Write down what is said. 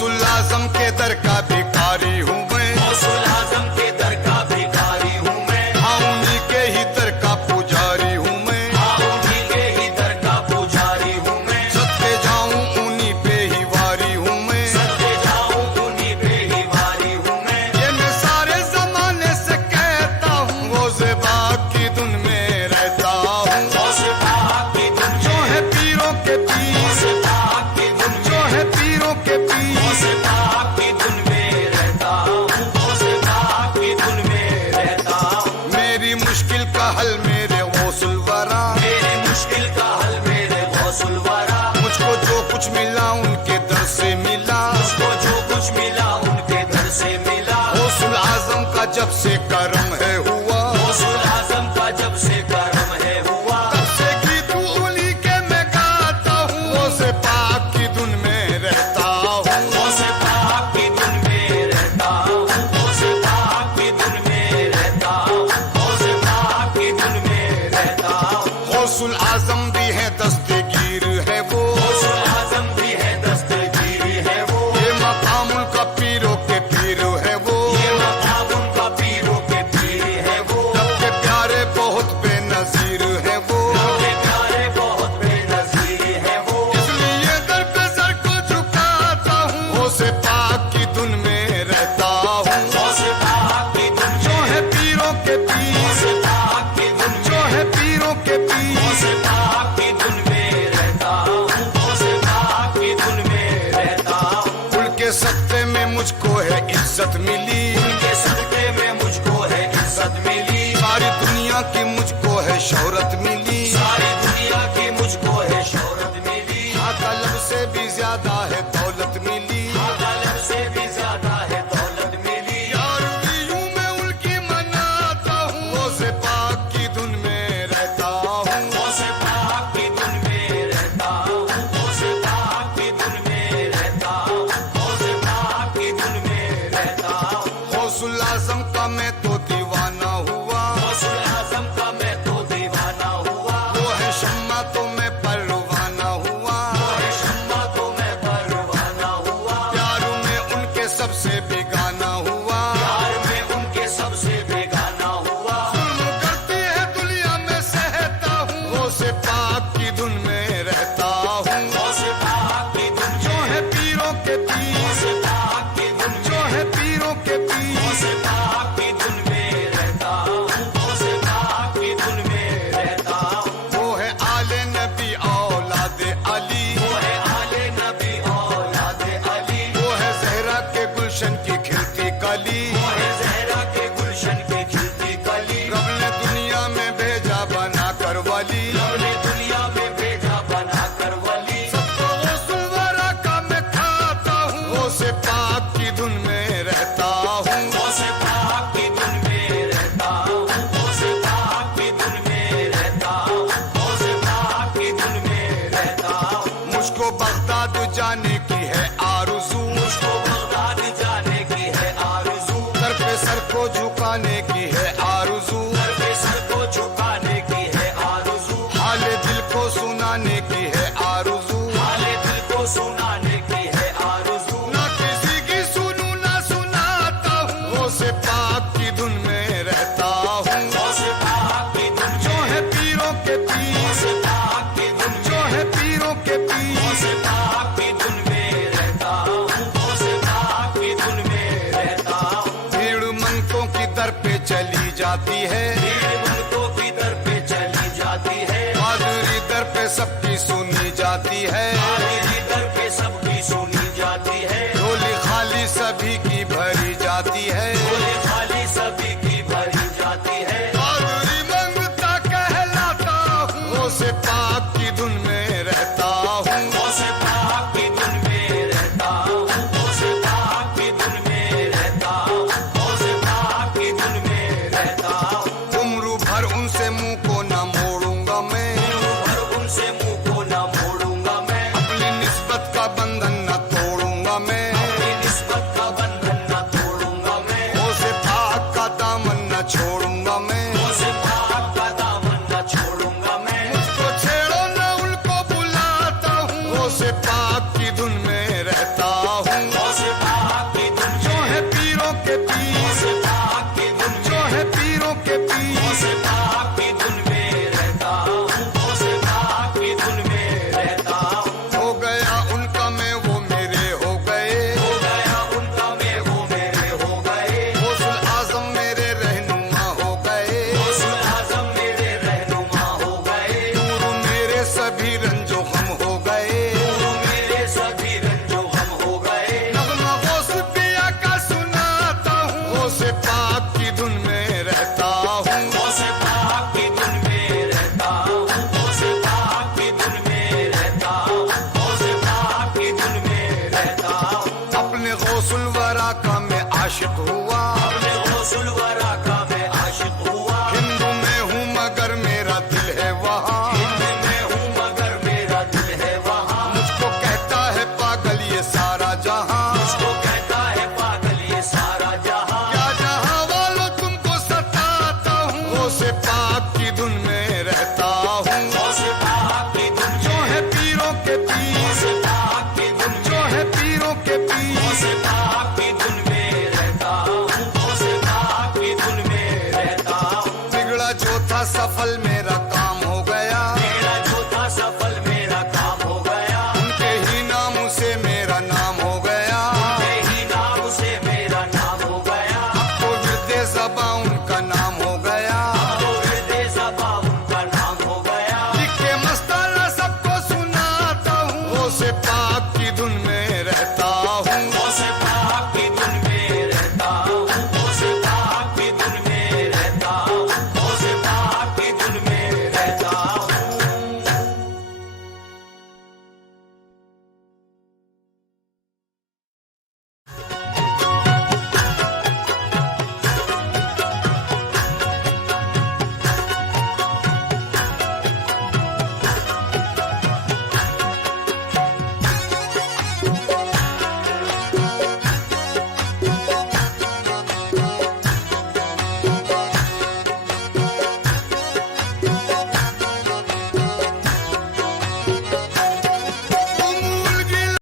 गौसुल आजम के दर का भिखारी हूँ मैं, गौसुल आजम के दर का भिखारी हूँ मैं, हाँ उन्हीं के ही दर का पुजारी हूँ मैं, हाँ उन्हीं के ही दर का पुजारी हूँ मैं, सत्य जाऊँ उन्हीं पे ही वारी हूँ मैं, सत्य जाऊँ उन्हीं पे ही वारी हूँ मैं। ये मैं सारे जमाने से कहता हूँ, रोज़े बाग की धुन में रहता हूँ, गौसे पाक की धुन जो है पीरों के पीर, गौसे पाक की धुन जो है पीरों के पीर, गौसे पाक की धुन में रहता हूँ, गौसे पाक की धुन में रहता हूँ। मेरी मुश्किल का हल मेरे गौसुल वरा, मेरी मुश्किल का हल मेरे गौसुल वरा, मुझको जो कुछ मिला उनके दर से मिला, मुझको जो कुछ मिला उनके दर से मिला। गौसुल आजम का जब से करम है हुआ, गौसुल आजम का जब से करम है हुआ, तब से गीत उन्हीं के मैं गाता हूँ, गौसे पाक की धुन में रहता हूँ, गौसे पाक की धुन में रहता हूँ, गौसे पाक की धुन में रहता हूँ, गौसे पाक की धुन में रहता हूँ। गौसुल आजम भी है दस्तगीर है वो, गौसुल आजम भी है दस्तगीरी है वो, ये मकाम उनका पीरों के पीर है वो, ये मकाम उनका पीरों के पीर है वो, सबके प्यारे बहुत बेनजीर है वो, सबके प्यारे बहुत बेनज़ीर है वो। इसलिए दर पे सर को झुकाता हूँ, गौसे पाक की धुन में रहता हूँ, गौसे पाक की धुन जो है पीरों के पीर, गौसे पाक की धुन जो है पीरों के पीर, गौसे पाक की धुन में रहता हूँ, गौसे पाक की धुन में रहता हूँ। उनके सत्ते में मुझको है इज्जत मिली, उनके सदके में मुझको है इज्जत मिली, सारी दुनिया की मुझको है शोहरत मिली, सारी दुनिया की मुझको है शोहरत मिली, हाँ तलब से भी ज्यादा है दौलत मिली, अदालत से भी ज्यादा है दौलत मिली। यार भी यूं मैं उनकी मनाता हूँ, गौसे पाक की धुन में रहता हूँ, गौसे पाक की धुन में रहता हूँ, गौसे पाक की धुन में रहता हूँ, गौसे पाक की धुन में रहता हूँ। गौसुल आजम का मैं तो दीवाना हुआ, गौसुल आजम का मैं तो दीवाना हुआ, वो है शम्मा तो मैं परवाना हुआ, वो है शम्मा तो मैं परवाना हुआ, प्यार में उनके सबसे बेगाना हुआ, प्यार में उनके सबसे बेगाना हुआ। जुल्म करती है दुनिया में सहता हूँ, गौसे पाक की धुन में रहता हूँ, गौसे पाक की धुन जो है पीरों के पीर, गौसे पाक की धुन जो है पीरों के पीर, गौसे पाक की धुन में रहता हूँ, गौसे पाक की धुन में रहता हूँ। वो है आले नबी औलाद अली, वो है आले नबी औलाद अली, वो है जहरा के गुलशन की खिलती कली, वो है ज़हरा के गुलशन की खिलती कली, रब ने दुनिया में भेजा बना कर वली, हमने दुनिया में भेजा बना कर वली। सबको गौसुल वरा का मैं खाता हूँ, गौसे पाक की धुन में रहता हूँ, गौसे पाक की धुन में रहता हूँ, गौसे पाक की धुन में रहता हूँ, गौसे पाक की धुन में रहता हूँ। मुझको बगदाद जाने की है आरज़ू, मुझको बगदाद जाने की है आरज़ू, सर पे सर को झुकाने की है आरज़ू, सर पे सर को झुकाने की है आरज़ू, हाले दिल को सुनाने की है आरज़ू, हाले दिल को सुनाने की है आरज़ू। ना किसी की सुनूं ना सुनाता हूँ, गौसे पाक की धुन में रहता हूँ, गौसे पाक की धुन जो है पीरों के पीर, गौसे पाक की धुन जो है पीरों के पीर, गौसे पाक की धुन में रहता हूँ, गौसे पाक की धुन में रहता हूँ। भीड़ मंगतों की दर पे चली जाती है, भीड़ भक्तों की दर पे चली जाती है, हाजिरी दर पे सबकी सुनी जाती है, हाजिरी दर पे सबकी सुनी जाती है, झोली खाली सभी की भरी जाती है, झोली खाली सभी की भरी जाती है। हाजिरी मंगता कहलाता हूँ, गौसे पाक की धुन में रहता हूँ, गौसे पाक की धुन में रहता हूँ, गौसे पाक की धुन में रहता हूँ, गौसे पाक की धुन में रहता हूँ। उम्र भर उनसे मुंह को न मोड़ूंगा मैं, भर उनसे मुंह को न मोड़ूंगा मैं, अपनी निस्बत का बंधन न तोड़ूंगा मैं, अपनी निस्बत का बंधन न तोड़ूंगा मैं, गौसे पाक का दामन न छोड़ूंगा मैं, गौसे पाक का दामन न छोड़ूंगा मैं। मुझको छेड़ो न उनको बुलाता हूँ, गौसे पाक की धुन में रहता हूँ, आशिक हुआ। अपने गौसुल वरा का मैं आशिक हुआ। हिंदू में हूँ मगर मेरा दिल है वहाँ, हिंद में हूँ मगर मेरा दिल है वहाँ। मुझको कहता है पागल ये सारा जहाँ, मुझको कहता है पागल ये सारा जहाँ। क्या जहाँ वालों तुमको सताता हूँ, वो से पाक की धुन में रहता हूँ। गौसे पाक की धुन जो में, है पीरों के पीर, गौसे पाक की धुन में, जो है पीरों के पीर, गौसे पाक की धुन में रहता हूँ। गौसे पाक की धुन में रहता हूँ। बिगड़ा जो था सफल मेरा काम हो गया, मेरा जो था सफल मेरा काम हो गया। उनके ही नाम से मेरा नाम हो गया। यही नाम से मेरा नाम हो गया। तो विरदे ज़बां उनका नाम हो गया। तो हृदय ज़बां उनका नाम हो गया। लिख के मस्ताना सबको सुनाता हूँ, वो से पाक की धुन में